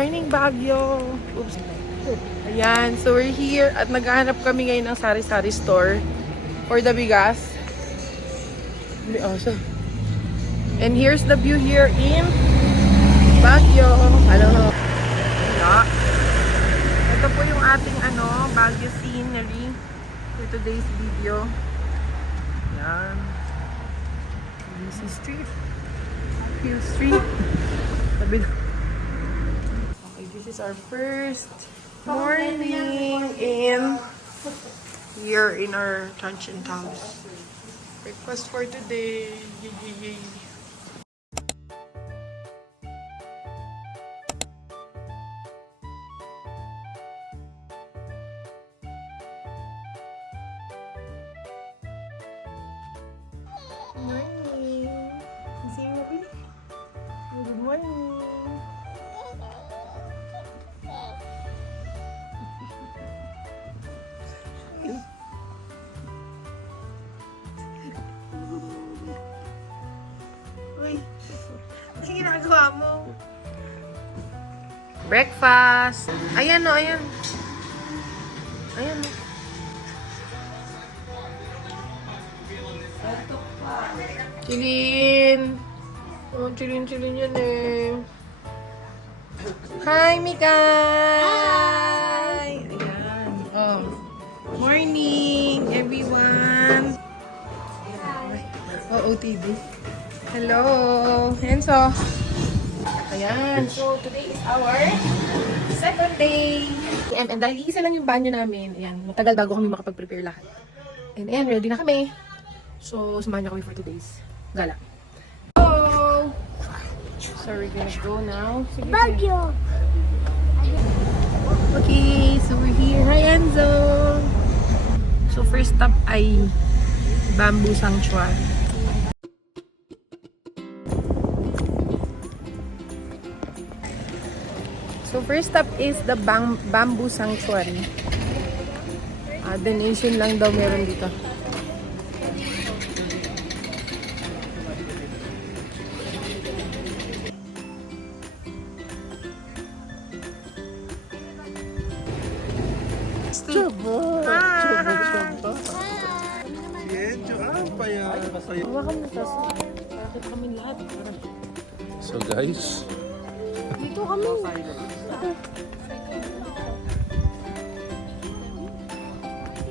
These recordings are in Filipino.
morning, Baguio! Oops. Ayan, so we're here at naghahanap kami ngayon ng sari-sari store for the bigas. And here's the view here in Baguio. Hello. Ito po yung ating Baguio scenery for today's video. Ayan. This is street. Hill Street. Okay, this is our first morning here in our Tanchen house. Breakfast for today. Yay, yay, yay. Morning. See you, Bobby. Good morning. Uy, ano ginagawa mo? Breakfast. Ayan o, ayan. Ayan o. Chilin. Oh, chilin yan eh. Hi, Mikay! Ayan. Oh. Morning, everyone. Oh, OTV. Hello, Enzo. Ayan. So, today is our second day. And dahil isa lang yung banyo namin, ayan, matagal bago kami makapag-prepare lahat. And ayan, ready na kami. So, samahan niyo kami for today's gala. Hello! So, we're gonna go now. Baguio. Okay, so we're here. Hi, Enzo! So, first stop ay Bamboo Sanctuary. So, first stop is the Bamboo Sanctuary. Donation lang daw meron dito. Hawakan mo tas. Bakit kami lahat? So guys, Dito kami.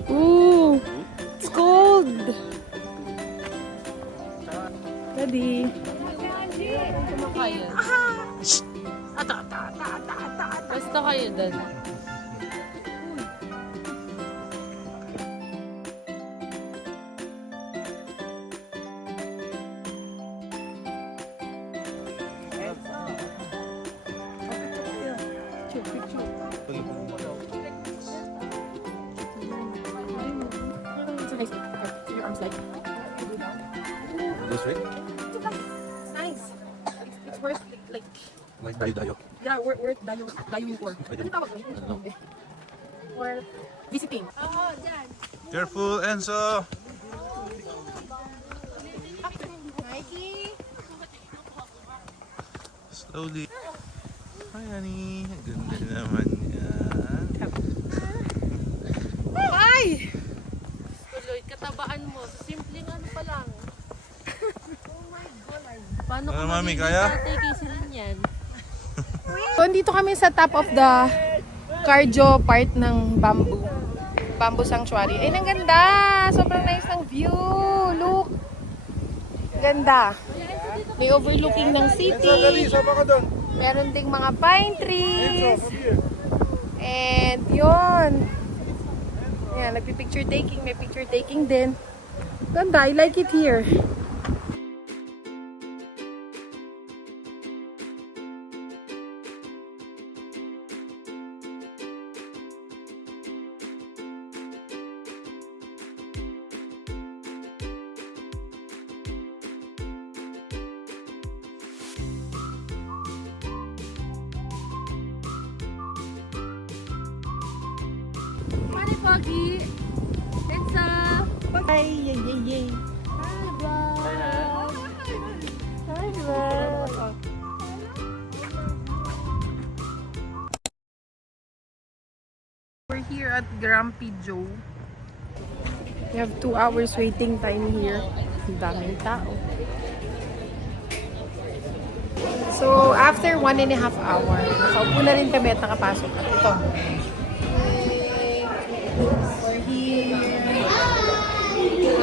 Ooh, it's cold. Ready? Kumakain. Basta kayo doon. Your arms like. this right? It's nice. It's worth like. Like dayo. Yeah, worth dayuin for. Ano tawag mo? For visiting. Careful, Enzo. Mikey. Slowly. Hi, honey. Ganda naman yan. Hi! Tuloy, katabaan mo. Simpleng ano pa lang. Oh my God. Paano Ano, kung mami, magiging kaya? tatay kay Celine yan? So, dito kami sa top of the cardio part ng Bamboo Sanctuary. Ay, ang ganda! Sobrang nice ng view! Look! Ganda! May overlooking ng city. Meron ding mga pine trees. And yun. Ayan, nagpi-picture taking. May picture taking din. Ganda, I like it here. Mani Pogi! Enzo! Hi, yay, yay, yay. Hi, vlog! Hi, vlog. at Grumpy Joe. We have 2 hours waiting time here. Ang daming tao. So, after 1.5 hour, nakaupo na rin kami at nakapasok. At ito. We're here.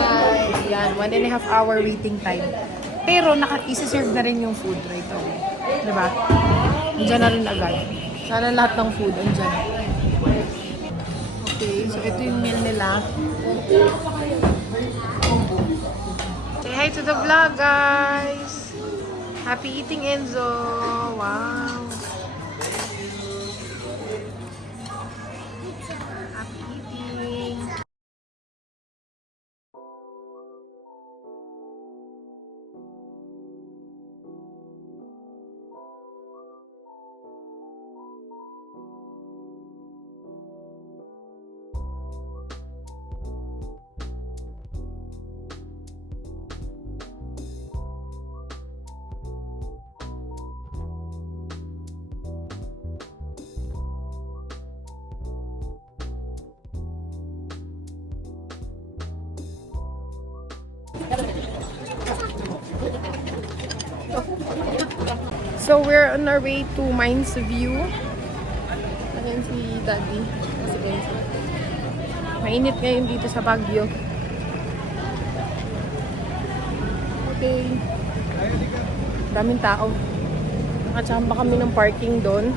Hi. Yan, 1.5 hour waiting time. Pero, isa-serve na rin yung food right away. Diba? Andiyan na rin agad. Sana lahat ng food, andyan. Okay, so ito yung meal nila. Say hi to the vlog, guys! Happy eating, Enzo! Wow! Happy eating! So we're on our way to Mines View. Ayan si Daddy. Si Enzo. Mainit ngayon dito sa Baguio. Okay. Daming tao. Nakachamba kami ng parking doon.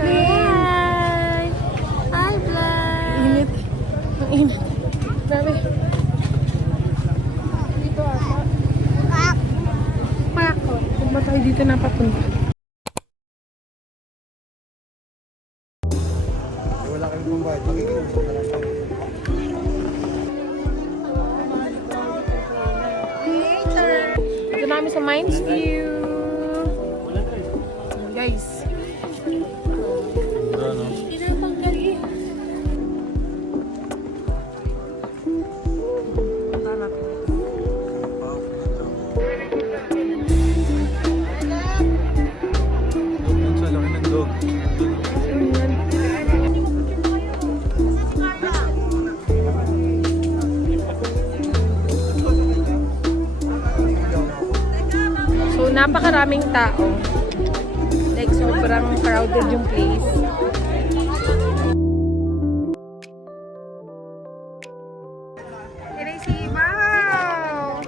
Hi! Hi, Vlad! Init. Ang init. Grabe. Dito ata. Kung ba tayo dito napapunta? Wala kami pang bayad. Magiging na lang tayo. Dito namin sa Mines View. Guys. Punta natin. Sa laki ng dog. So, napakaraming tao. Like, sobrang crowded yung place. Can I see? Wow!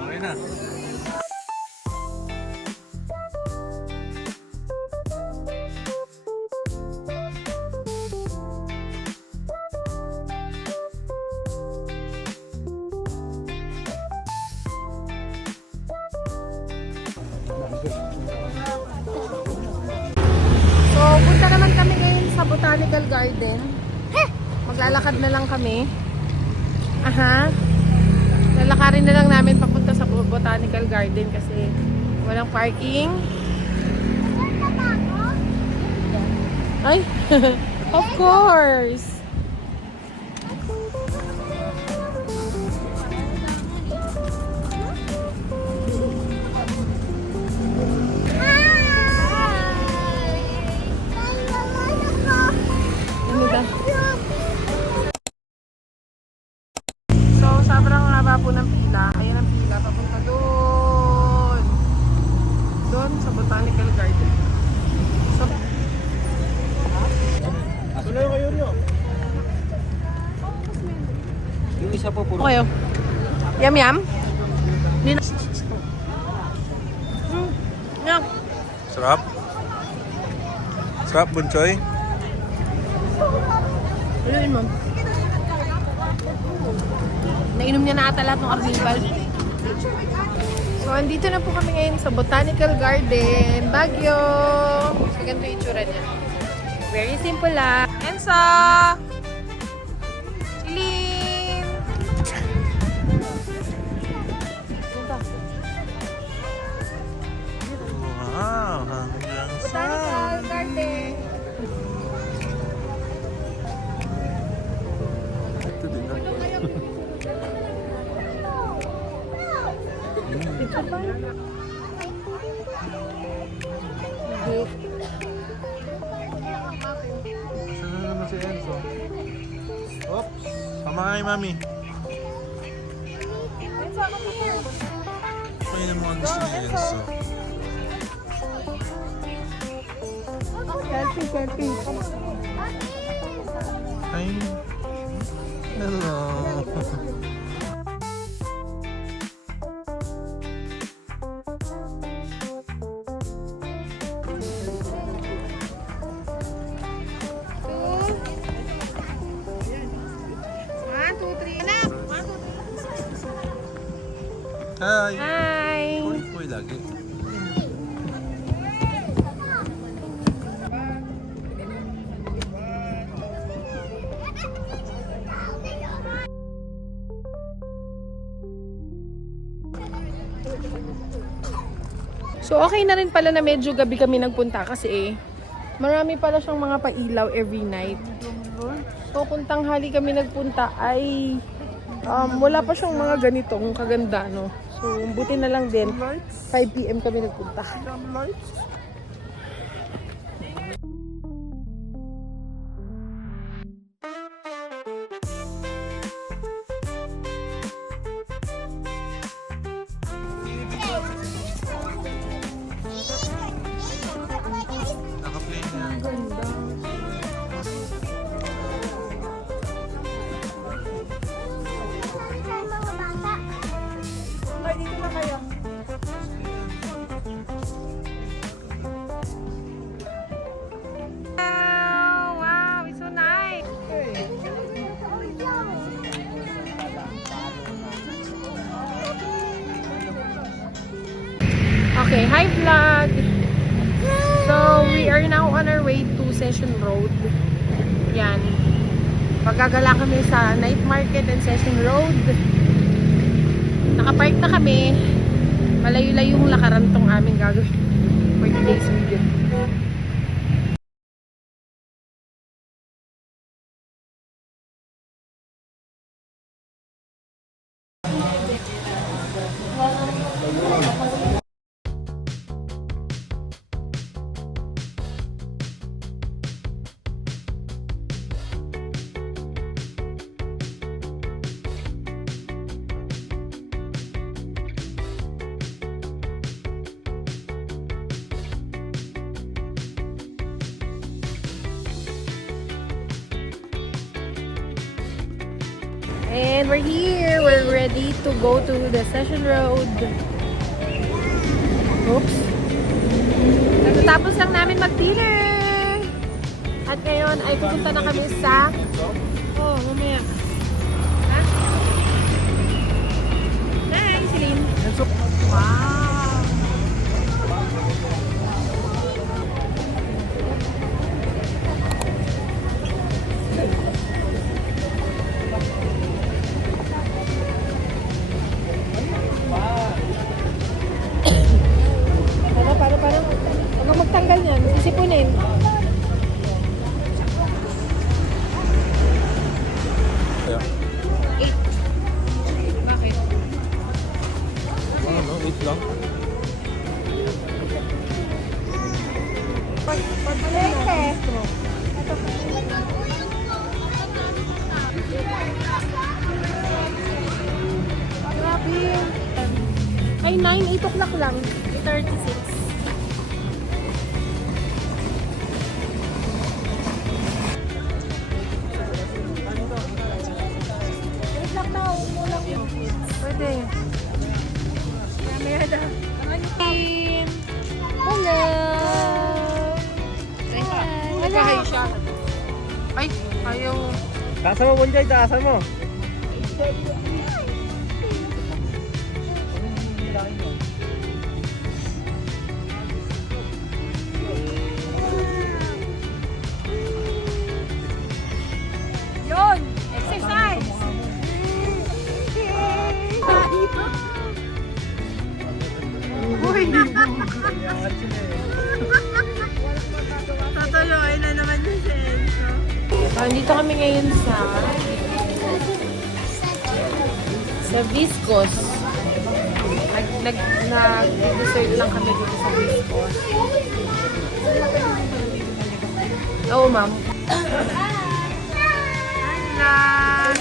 Okay na. So, punta naman kami ngayon sa Botanical Garden. Maglalakad na lang kami. Aha. Lalakarin na lang namin papunta sa Botanical Garden kasi walang parking. Ay, of course. Ano ba? So, sobrang haba po ng pila. Ayan ang pila, papunta doon. Doon sa Botanical Garden. So, Tuloy kayo nyo. Yung isa po puro. okay. Yum yum. Hindi na. Yum. Sarap. Sarap, Bunchoy. Ano yun, ma'am? Nainom niya na ata lahat ng Arnibal. So, andito na po kami ngayon sa Botanical Garden, Baguio. So, ganito yung itsura niya. Very simple lang. Ensa! Chilin! Wow, hanggang sa... Botanical Garden. Ito din na. Ito pa. Sama kay mami. Ay, yung mga gusto ni Enzo. Selfie. Ay. Hello. Hi. Hi! Uy, lagi. So, okay na rin pala na medyo gabi kami nagpunta kasi marami pala siyang mga pailaw every night. So, kung tanghali kami nagpunta ay wala pa siyang mga ganitong kaganda, no? So, buti na lang din 5 PM kami nagpunta. Naka-play na. Wow, it's so nice. Okay, hi vlog. So, we are now on our way to Session Road. Yan. Pagagala kami sa night market and Session Road. Nakapark na kami. Malayo-layo yung lakaran tong aming gagawin for today's video. And we're here. We're ready to go to the Session Road. Oops. Natatapos lang namin mag-dinner. At ngayon ay pupunta na kami sa... Oh, mamaya. Ha? Hi, Celine. Wow. Para. Huwag kang magtanggal niyan. Sisipunin. Yeah. 8. Bakit? Ano, 8 lang. Grabe. Ay, 9, 8 o'clock lang. 36. Pwede. Mamaya na. Hello! Nagkahay siya. Ay, ayaw. Taasan mo, Bunjay, taasan mo. Yun! Exercise! Uy! Tatuloy na naman yung senso. Dito kami ngayon sa Viscos. Nag-dessert lang kami dito sa Viscos. Oo, ma'am. Hello!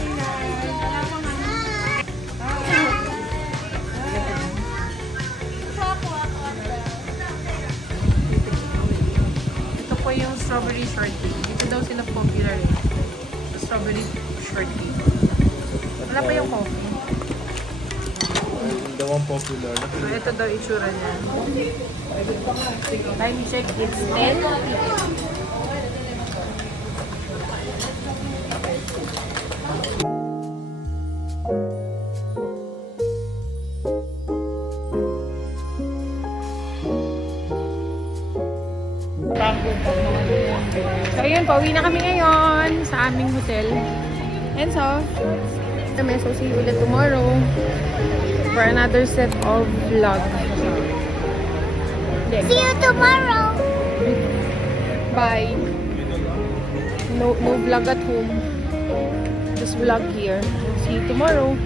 strawberry shortcake. Dito daw sila popular eh. Strawberry shortcake. Wala pa yung coffee. The one popular. So, ito daw itsura niya. Time check, it's 10. So, ayun, pauwi na kami ngayon sa aming hotel. And so, see you ulit tomorrow for another set of vlog. See you tomorrow. Bye. No vlog at home. Just vlog here. See you tomorrow.